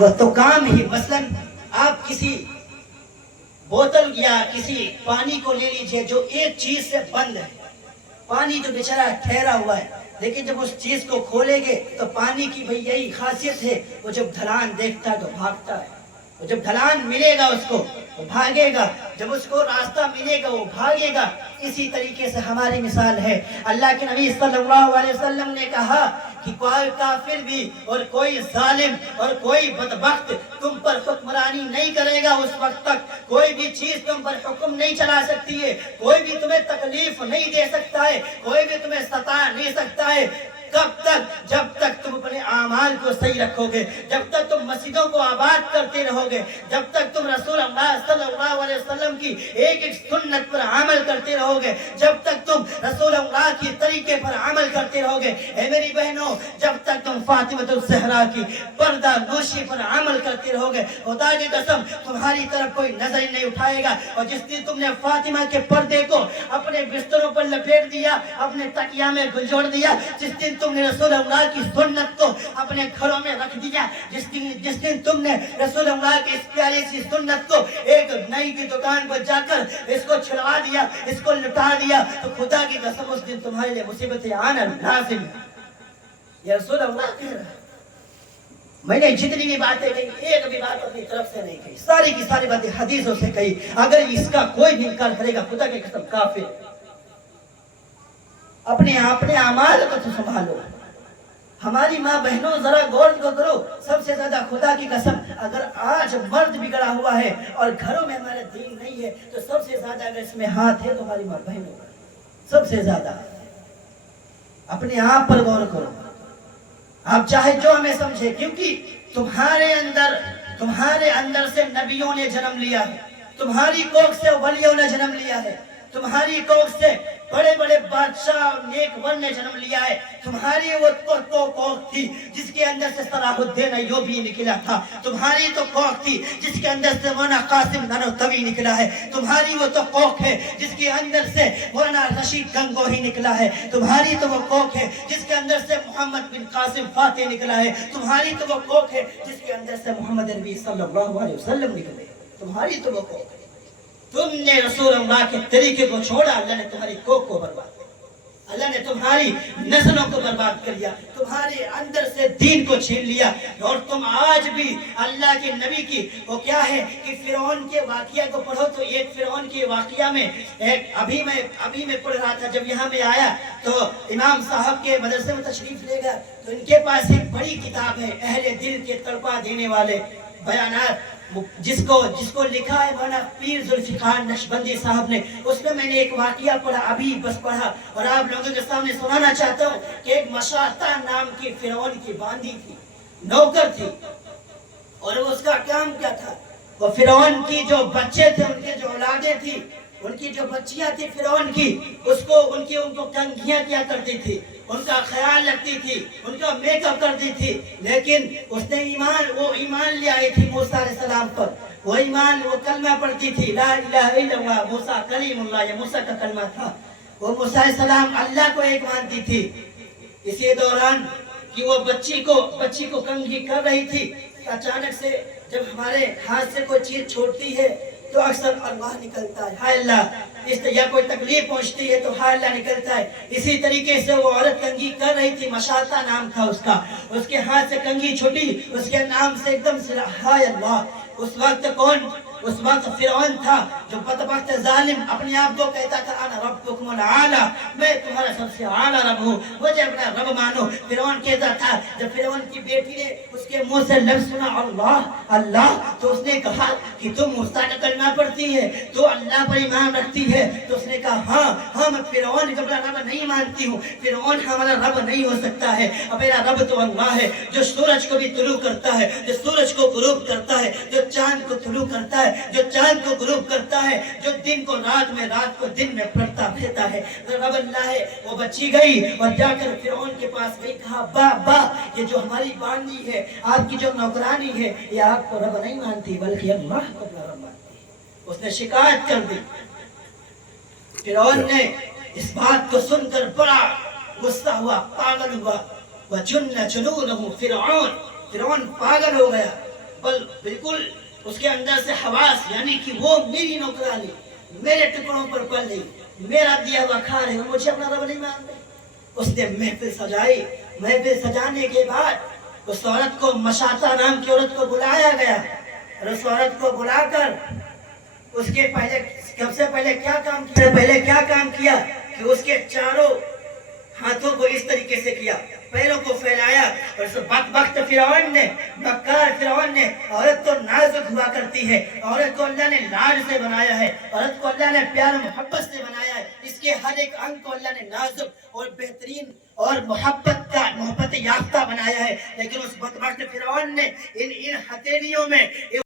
وہ تو کام ہی، مثلاً آپ کسی بوتل یا کسی پانی کو لے لیجئے جو ایک چیز سے بند ہے، پانی تو بیچارہ ٹھہرا ہوا ہے، لیکن جب اس چیز کو کھولیں گے تو پانی کی بھئی یہی خاصیت ہے، وہ جب ڈھلان دیکھتا ہے تو بھاگتا ہے، وہ جب ڈھلان ملے گا اس کو وہ بھاگے گا، جب اس کو راستہ ملے گا وہ بھاگے گا۔ اسی طریقے سے ہماری مثال ہے، اللہ کے نبی صلی اللہ علیہ وسلم نے کہا کہ کوئی کافر بھی اور کوئی ظالم اور کوئی بدبخت تم پر حکمرانی نہیں کرے گا اس وقت تک، کوئی بھی چیز تم پر حکم نہیں چلا سکتی ہے، کوئی بھی تمہیں تکلیف نہیں دے سکتا ہے، کوئی بھی تمہیں ستا نہیں سکتا ہے، کب تک؟ جب تک تم اپنے اعمال کو صحیح رکھو گے، جب تک تم مسجدوں کو آباد کرتے رہو گے، جب تک تم رسول اللہ صلی اللہ علیہ وسلم کی ایک ایک سنت پر عمل کرتے رہو گے، جب تک تم رسول اللہ کی طریقے پر عمل کرتے رہو گے، اے میری بہنوں، جب تک تم فاطمہ الزہرا کی پردہ نوشی پر عمل کرتے رہو گے، خدا کی قسم تمہاری طرف کوئی نظر نہیں اٹھائے گا۔ اور جس دن تم نے فاطمہ کے پردے کو اپنے بستروں پر لپیٹ دیا، اپنے تکیہ میں گنجوڑ دیا، جس دن تم نے رسول اللہ کی سنت کو اپنے گھروں میں رکھ دیا، جس دن تم نے رسول اللہ کی اس پیاری سی سنت کو ایک نئی کی دکان پر جا کر اس کو چھڑوا دیا، اس کو لٹا دیا، تو خدا کی قسم اس دن تمہارے لیے مصیبتیں آنا لازم ہے۔ یہ رسول اللہ کہہ رہا ہے۔ میں نے جتنی بھی باتیں کہی ایک بھی بات اپنی طرف سے نہیں کہی، ساری کی ساری باتیں حدیثوں سے کہی، اگر اس کا کوئی بھی انکار کرے گا خدا کی قسم کافر۔ اپنے اعمال کو تو سنبھالو۔ ہماری ماں بہنوں ذرا غور کرو، سب سے زیادہ خدا کی قسم اگر آج مرد بگڑا ہوا ہے اور گھروں میں ہمارا دین نہیں ہے تو سب سے زیادہ اگر اس میں ہاتھ ہے تو ہماری ماں بہنوں کا، سب سے زیادہ۔ اپنے آپ پر غور کرو، آپ چاہے جو ہمیں سمجھے، کیونکہ تمہارے اندر سے نبیوں نے جنم لیا ہے، تمہاری کوکھ سے ولیوں نے جنم لیا ہے، تمہاری کوکھ سے بڑے بڑے بادشاہ اور نیک ور نے جنم لیا ہے، تمہاری وہ تو کوکھ تھی جس کے اندر سے صلاح الدین ایوبی نکلا تھا، تمہاری تو کوکھ تھی جس کے اندر سے مولانا قاسم نانوتوی نکلا ہے، تمہاری وہ تو کوکھ ہے جس کے اندر سے مولانا رشید گنگوہی نکلا ہے، تمہاری تو وہ کوکھ ہے جس کے اندر سے محمد بن قاسم فاتح نکلا ہے، تمہاری تو وہ کوکھ ہے جس کے اندر سے محمد نبی صلی اللہ علیہ وسلم نکلے، تمہاری تو وہ کوکھ ہے۔ تم نے رسول اللہ کے طریقے کو چھوڑا، اللہ نے تمہاری کوکھ کو برباد کیا، اللہ نے تمہاری نسلوں کو برباد کر لیا، تمہارے اندر سے دین کو چھین لیا، اور تم آج بھی اللہ کے نبی کی وہ کیا ہے کہ فرعون کے واقعہ کو پڑھو تو ایک فرعون کے واقعہ میں ابھی میں پڑھ رہا تھا، جب یہاں میں آیا تو امام صاحب کے مدرسے میں تشریف لے گیا تو ان کے پاس ایک بڑی کتاب ہے اہل دل کے تڑپا دینے والے بیانات، جس کو لکھا ہے مولانا پیر ذوالفقار نقشبندی صاحب نے، اس میں نے ایک واقعہ پڑھا، ابھی بس پڑھا اور آپ لوگوں کے سامنے سنانا چاہتا ہوں کہ ایک مشاطہ نام کی فرعون کی باندی تھی، نوکر تھی، اور اس کا کام کیا تھا، وہ فرعون کی جو بچے تھے، ان کے جو اولادیں تھی، ان کی جو بچیاں تھی فرعون کی، ان کو کنگھیاں کیا کرتی تھی، ان کا خیال رکھتی تھی، ان کا میک اپ کرتی تھی، لیکن اس نے وہ ایمان لے آئی تھی موسیٰ علیہ السلام پر، وہ کلمہ پڑھتی تھی، لا الہ الا اللہ، موسیٰ کلیم اللہ، یہ موسیٰ کا کلمہ تھا، وہ موسیٰ علیہ السلام اللہ کو ایک مانتی تھی۔ اسی دوران کہ وہ بچی کو کنگھی کر رہی تھی، اچانک سے جب ہمارے ہاتھ سے کوئی چیز چھوٹتی ہے تو اکثر اللہ نکلتا ہے، ہائے اللہ، یا کوئی تکلیف پہنچتی ہے تو ہائے اللہ نکلتا ہے۔ اسی طریقے سے وہ عورت کنگھی کر رہی تھی، مشاطہ نام تھا اس کا، اس کے ہاتھ سے کنگھی چھوٹی، اس کے نام سے ایک دم سے ہائے اللہ۔ اس وقت فرعون تھا جو بدبخت ظالم اپنے آپ کو کہتا تھا انا ربکم الاعلی، میں تمہارا سب سے اعلیٰ رب ہوں، مجھے اپنا رب مانو۔ فرعون کہتا تھا، جب فرعون کی بیٹی نے اس کے منہ سے لفظ سنا اللہ اللہ، تو اس نے کہا کہ تم موسیٰ کا کلمہ پڑھتی ہے، تو اللہ پر ایمان رکھتی ہے، تو اس نے کہا ہاں میں فرعون کا رب نہیں مانتی ہوں، فرعون ہمارا رب نہیں ہو سکتا ہے، میرا رب تو اللہ ہے جو سورج کو بھی طلوع کرتا ہے، جو سورج کو غروب کرتا ہے، جو چاند کو طلوع کرتا ہے، جو چاند کو غروب کرتا ہے، جو دن کو رات میں، رات کو دن میں پڑھتا رہتا ہے، رب اللہ ہے۔ وہ بچی گئی اور جا کر فرعون کے پاس گئی، کہا با یہ جو ہماری باندی ہے، آپ کی جو نوکرانی ہے، یہ آپ کو رب نہیں مانتی بلکہ اللہ کو رب مانتی ہے۔ اس نے شکایت کر دی۔ فرعون نے اس بات کو سن کر بڑا غصہ ہوا، پاگل ہوا، وَجُنَّ جُنُونَهُ فرعون پاگل ہو گیا، بل بالکل اس کے اندر سے حواس یعنی کہ وہ میری نوکرانی میرے ٹکڑوں پر پل رہی میرا دیا ہوا کھا رہے ہیں مجھے اپنا رب نہیں مانتے. اس نے محفل سجائی. محفل سجانے کے بعد اس عورت کو مشاطہ نام کی عورت کو بلایا گیا اور اس عورت کو بلا کر اس کے پہلے سب سے پہلے کیا کام کیا کہ اس کے چاروں ہاتھوں کو اس طریقے سے کیا پیروں کو پھیلایا اور وقت فرعون نے مکار فرعون نے عورت تو نازک ہوا کرتی ہے عورت کو اللہ نے لاڈ سے بنایا ہے عورت کو اللہ نے پیار محبت سے بنایا ہے اس کے ہر ایک انگ کو اللہ نے نازک اور بہترین اور محبت یافتہ بنایا ہے لیکن اس بدبخت فرعون نے ان ہتھیلیوں میں